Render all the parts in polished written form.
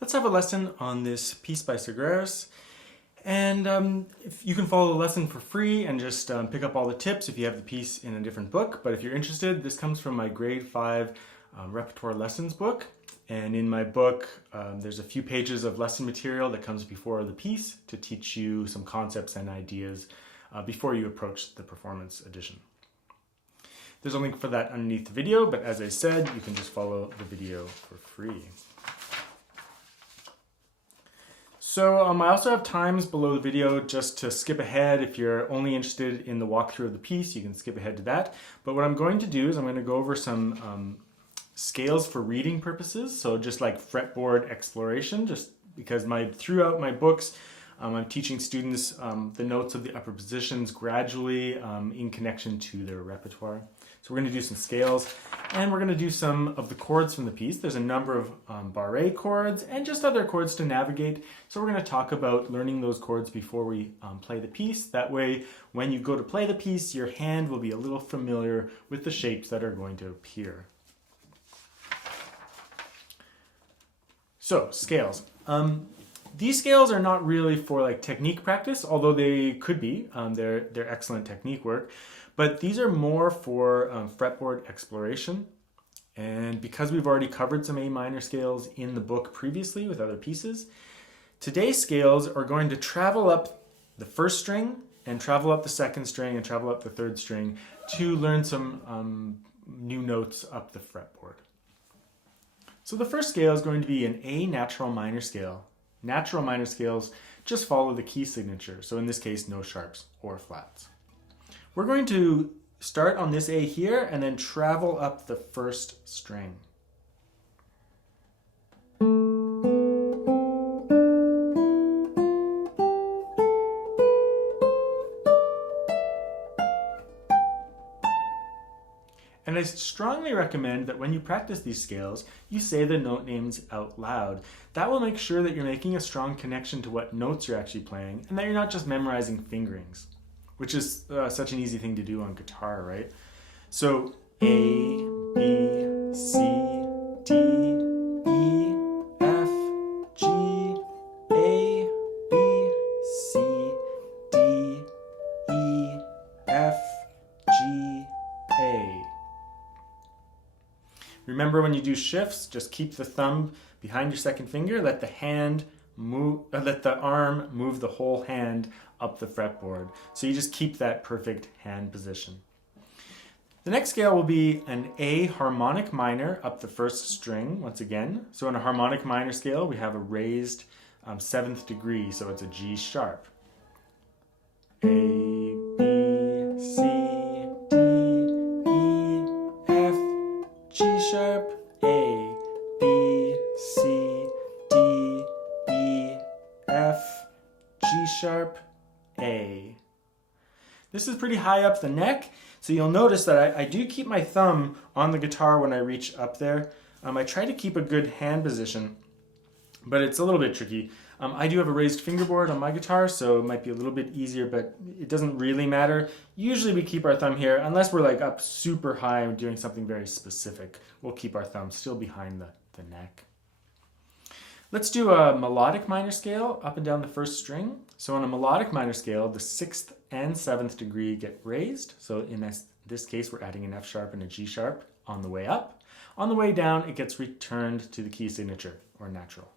Let's have a lesson on this piece by Sagreras. And if you can follow the lesson for free and just pick up all the tips if you have the piece in a different book. But if you're interested, this comes from my grade 5 repertoire lessons book. And in my book, there's a few pages of lesson material that comes before the piece to teach you some concepts and ideas before you approach the performance edition. There's a link for that underneath the video, but as I said, you can just follow the video for free. So I also have times below the video just to skip ahead. If you're only interested in the walkthrough of the piece, you can skip ahead to that. But what I'm going to do is I'm going to go over some scales for reading purposes. So just like fretboard exploration, just because throughout my books, I'm teaching students the notes of the upper positions gradually in connection to their repertoire. So we're going to do some scales, and we're going to do some of the chords from the piece. There's a number of barré chords and just other chords to navigate. So we're going to talk about learning those chords before we play the piece. That way, when you go to play the piece, your hand will be a little familiar with the shapes that are going to appear. So, scales. These scales are not really for like technique practice, although they could be. They're excellent technique work. But these are more for fretboard exploration. And because we've already covered some A minor scales in the book previously with other pieces, today's scales are going to travel up the first string and travel up the second string and travel up the third string to learn some new notes up the fretboard. So the first scale is going to be an A natural minor scale. Natural minor scales just follow the key signature. So in this case, no sharps or flats. We're going to start on this A here and then travel up the first string. And I strongly recommend that when you practice these scales, you say the note names out loud. That will make sure that you're making a strong connection to what notes you're actually playing and that you're not just memorizing fingerings, which is such an easy thing to do on guitar, right? So A, B, C, D, E, F, G, A, B, C, D, E, F, Remember when you do shifts, just keep the thumb behind your second finger, let the arm move the whole hand up the fretboard. So you just keep that perfect hand position. The next scale will be an A harmonic minor up the first string once again. So in a harmonic minor scale, we have a raised 7th degree, so it's a G sharp. A, B, C, D, E, F, G sharp, A, B, C, D, E, F, G sharp, A. This is pretty high up the neck, so you'll notice that I do keep my thumb on the guitar when I reach up there. I try to keep a good hand position, but it's a little bit tricky. I do have a raised fingerboard on my guitar, so it might be a little bit easier, but it doesn't really matter. Usually we keep our thumb here, unless we're like up super high and doing something very specific. We'll keep our thumb still behind the neck. Let's do a melodic minor scale up and down the first string. So on a melodic minor scale, the 6th and 7th degree get raised. So in this case, we're adding an F sharp and a G sharp on the way up. On the way down, it gets returned to the key signature, or natural.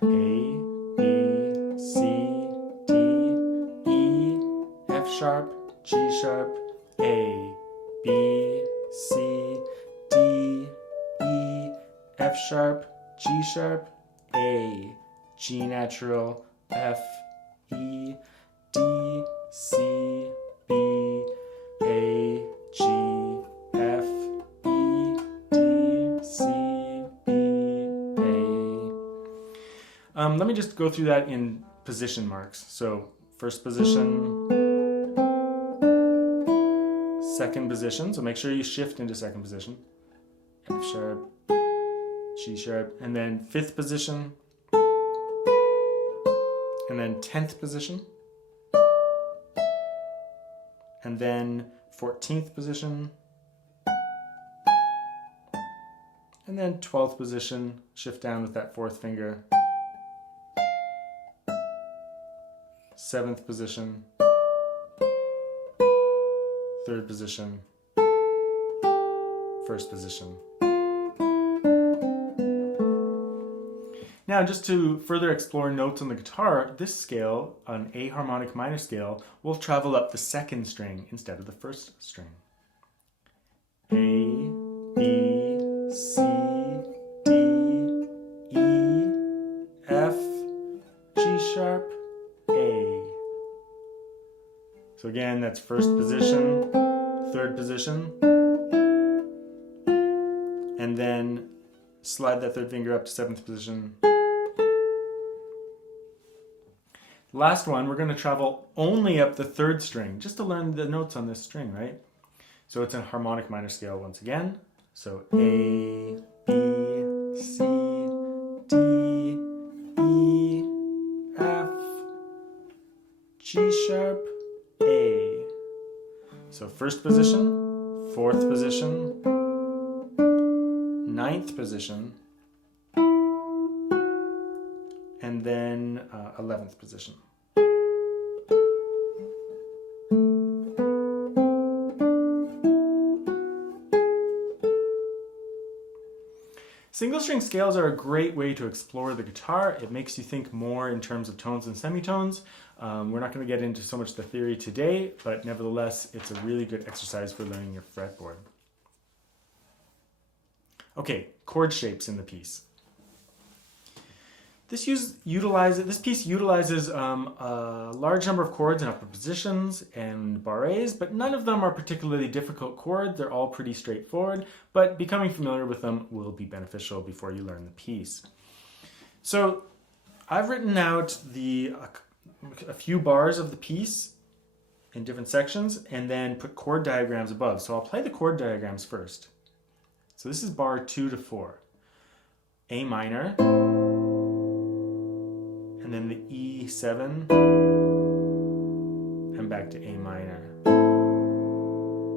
A, B, C, D, E, F sharp, G sharp, A, B, C, D, E, F sharp, G sharp, A, G natural, F, E, D, C, B, A, G, F, E, D, C, B, A. Let me just go through that in position marks. So first position, second position. So make sure you shift into second position. F sharp, G sharp, and then 5th position, and then 10th position, and then 14th position, and then 12th position, shift down with that 4th finger, 7th position, 3rd position, 1st position. Now, just to further explore notes on the guitar, this scale, an A harmonic minor scale, will travel up the 2nd string instead of the 1st string. A, B, C, D, E, F, G sharp, A. So again, that's 1st position, 3rd position, and then slide that 3rd finger up to 7th position. Last one, we're going to travel only up the 3rd string, just to learn the notes on this string, right? So it's a harmonic minor scale once again. So A, B, C, D, E, F, G sharp, A. So 1st position, 4th position, 9th position, and then 11th position. Single string scales are a great way to explore the guitar. It makes you think more in terms of tones and semitones. We're not going to get into so much the theory today, but nevertheless, it's a really good exercise for learning your fretboard. Okay, chord shapes in the piece. This piece utilizes a large number of chords in upper positions and barres, but none of them are particularly difficult chords. They're all pretty straightforward, but becoming familiar with them will be beneficial before you learn the piece. So I've written out a few bars of the piece in different sections and then put chord diagrams above. So I'll play the chord diagrams first. So this is bar 2 to 4. A minor, and then the E7, and back to A minor.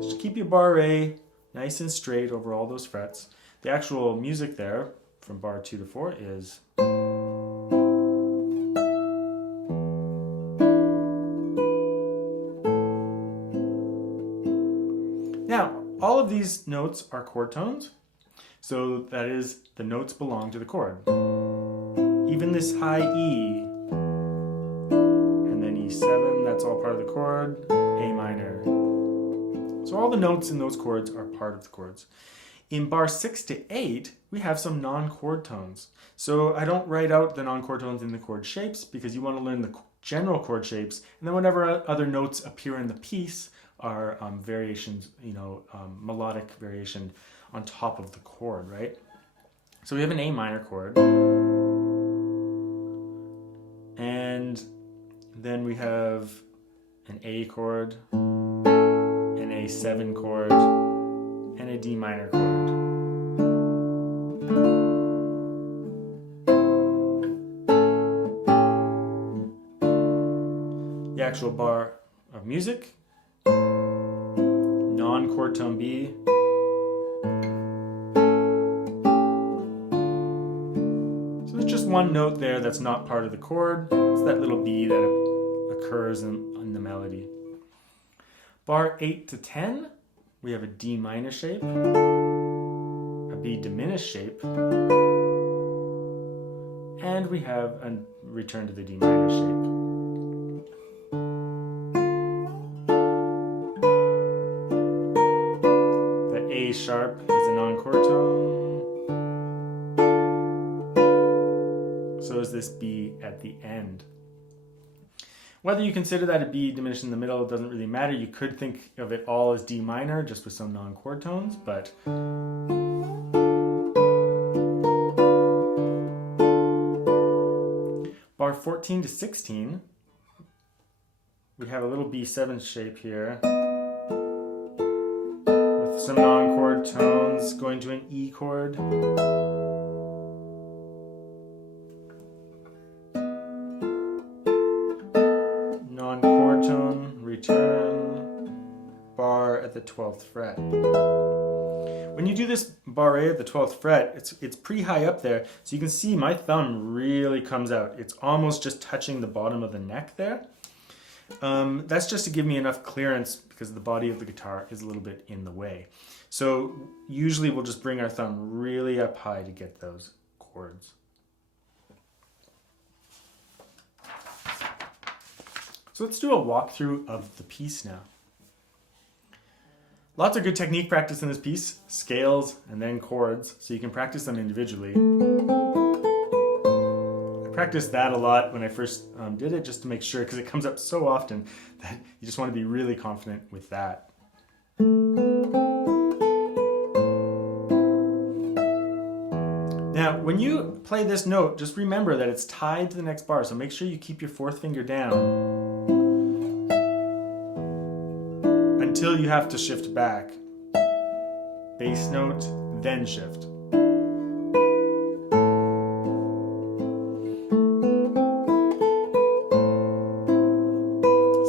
Just keep your bar A nice and straight over all those frets. The actual music there from bar 2 to 4 is. Now, all of these notes are chord tones. So that is, the notes belong to the chord. Even this high E, and then E7, that's all part of the chord, A minor. So all the notes in those chords are part of the chords. In bar 6 to 8, we have some non-chord tones. So I don't write out the non-chord tones in the chord shapes because you want to learn the general chord shapes, and then whatever other notes appear in the piece are variations, melodic variation on top of the chord, right? So we have an A minor chord, and then we have an A chord, an A7 chord, and a D minor chord. The actual bar of music, non-chord tone B, so there's just one note there that's not part of the chord. It's that little B that occurs in the melody. Bar 8 to 10, we have a D minor shape, a B diminished shape, and we have a return to the D minor shape. The A sharp is a non-chord tone. So is this B at the end. Whether you consider that a B diminished in the middle, it doesn't really matter. You could think of it all as D minor, just with some non-chord tones, but bar 14 to 16, we have a little B7 shape here with some non-chord tones going to an E chord. Non-chord tone, return, bar at the 12th fret. When you do this bar A at the 12th fret, it's pretty high up there, so you can see my thumb really comes out. It's almost just touching the bottom of the neck there. That's just to give me enough clearance because the body of the guitar is a little bit in the way. So usually we'll just bring our thumb really up high to get those chords. So let's do a walkthrough of the piece now. Lots of good technique practice in this piece, scales and then chords, so you can practice them individually. I practiced that a lot when I first did it just to make sure, because it comes up so often that you just want to be really confident with that. Now, when you play this note, just remember that it's tied to the next bar, so make sure you keep your fourth finger down until you have to shift back. Bass note, then shift.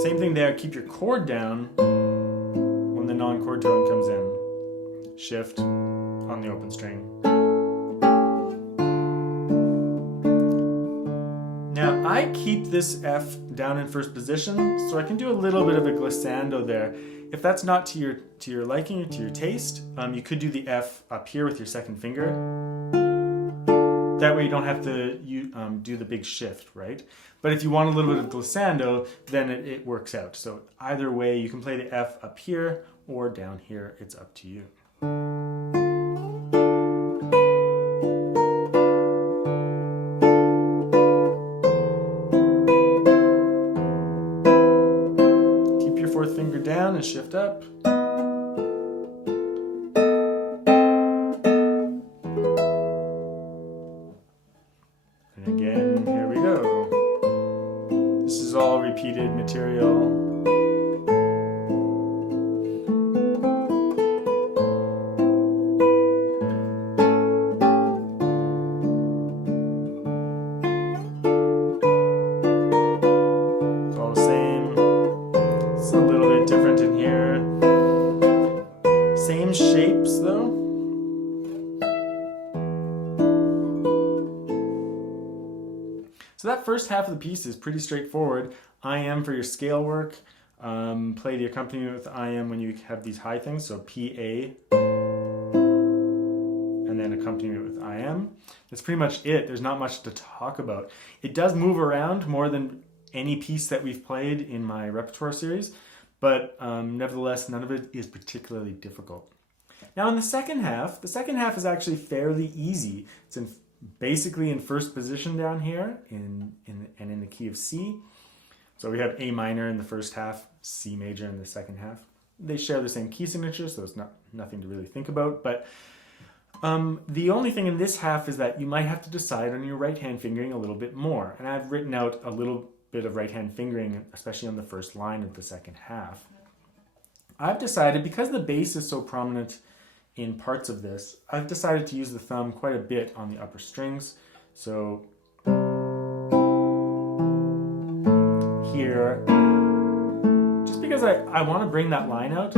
Same thing there, keep your chord down when the non-chord tone comes in. Shift on the open string. Now I keep this F down in first position, so I can do a little bit of a glissando there. If that's not to your liking or to your taste, you could do the F up here with your second finger. That way you don't have to do the big shift, right? But if you want a little bit of glissando, then it works out. So either way, you can play the F up here or down here. It's up to you. Finger down and shift up. And again, here we go. This is all repeated material. Shapes though. So that first half of the piece is pretty straightforward. I am for your scale work. Play the accompaniment with I am when you have these high things. So P A, and and then accompaniment with IM. That's pretty much it. There's not much to talk about. It does move around more than any piece that we've played in my repertoire series, but nevertheless, none of it is particularly difficult. Now in the second half is actually fairly easy. It's basically in first position down here and in the key of C. So we have A minor in the first half, C major in the second half. They share the same key signature, so it's nothing to really think about. But the only thing in this half is that you might have to decide on your right hand fingering a little bit more. And I've written out a little bit of right hand fingering, especially on the first line of the second half. I've decided, because the bass is so prominent in parts of this, I've decided to use the thumb quite a bit on the upper strings. So here, just because I want to bring that line out.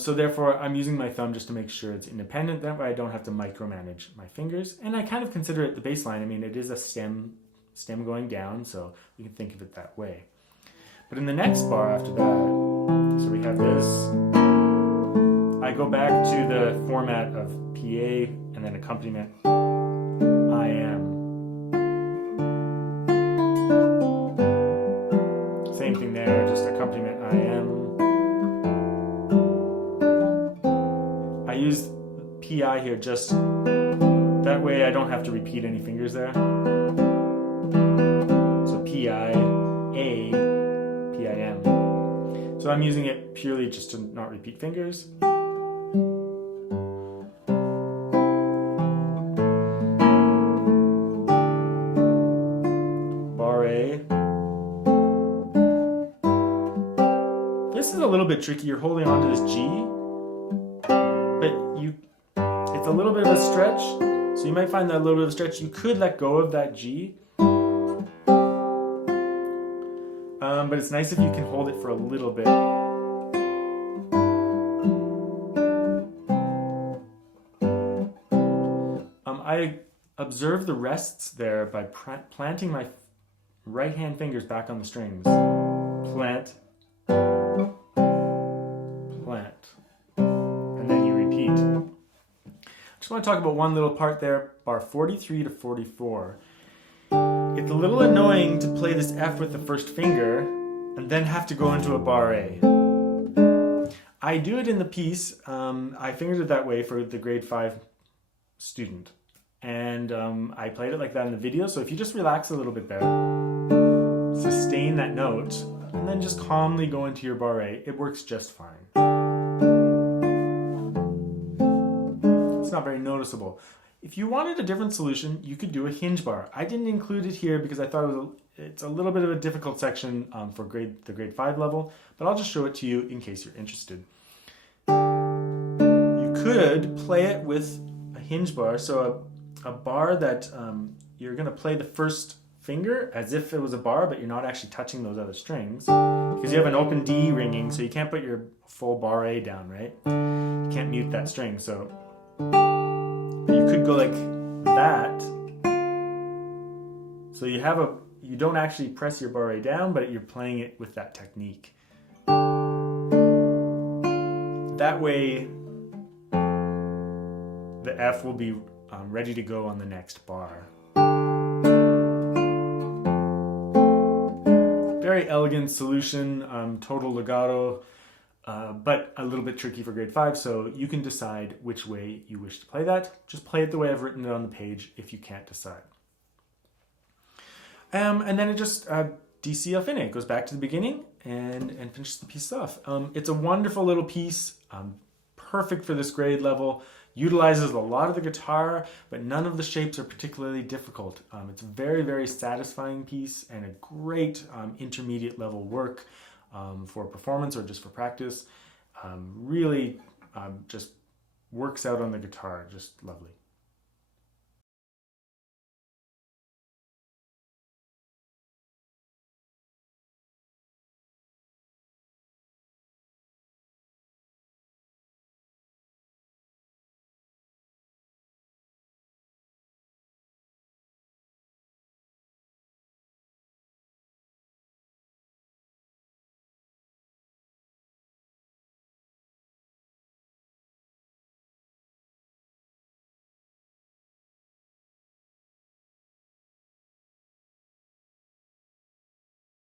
So therefore, I'm using my thumb just to make sure it's independent. That way I don't have to micromanage my fingers. And I kind of consider it the bass line. I mean, it is a stem going down, so you can think of it that way. But in the next bar after that, so we have this. I go back to the format of PA and then accompaniment IM. Same thing there, just accompaniment IM. I use PI here just that way I don't have to repeat any fingers there. So PI, A, PIM. So I'm using it purely just to not repeat fingers. A little bit tricky. You're holding on to this G, but it's a little bit of a stretch, so you might find that a little bit of a stretch. You could let go of that G, but it's nice if you can hold it for a little bit. I observe the rests there by planting my right hand fingers back on the strings. Plant, and then you repeat. I just want to talk about one little part there, bar 43 to 44. It's a little annoying to play this F with the first finger and then have to go into a bar A. I do it in the piece. I fingered it that way for the grade 5 student. And I played it like that in the video. So if you just relax a little bit there, sustain that note, and then just calmly go into your bar A, it works just fine. It's not very noticeable. If you wanted a different solution, you could do a hinge bar. I didn't include it here because I thought it's a little bit of a difficult section for the grade 5 level, but I'll just show it to you in case you're interested. You could play it with a hinge bar, so a bar that you're going to play the first finger as if it was a bar, but you're not actually touching those other strings because you have an open D ringing, so you can't put your full bar A down, right? You can't mute that string, so you could go like that. So you don't actually press your bar A down, but you're playing it with that technique. That way, the F will be ready to go on the next bar. Very elegant solution, total legato, but a little bit tricky for grade 5, so you can decide which way you wish to play that. Just play it the way I've written it on the page if you can't decide. And then it just, DC fine, it goes back to the beginning and finishes the piece off. It's a wonderful little piece, perfect for this grade level. Utilizes a lot of the guitar, but none of the shapes are particularly difficult. It's a very, very satisfying piece and a great intermediate level work for performance or just for practice. Really just works out on the guitar, just lovely.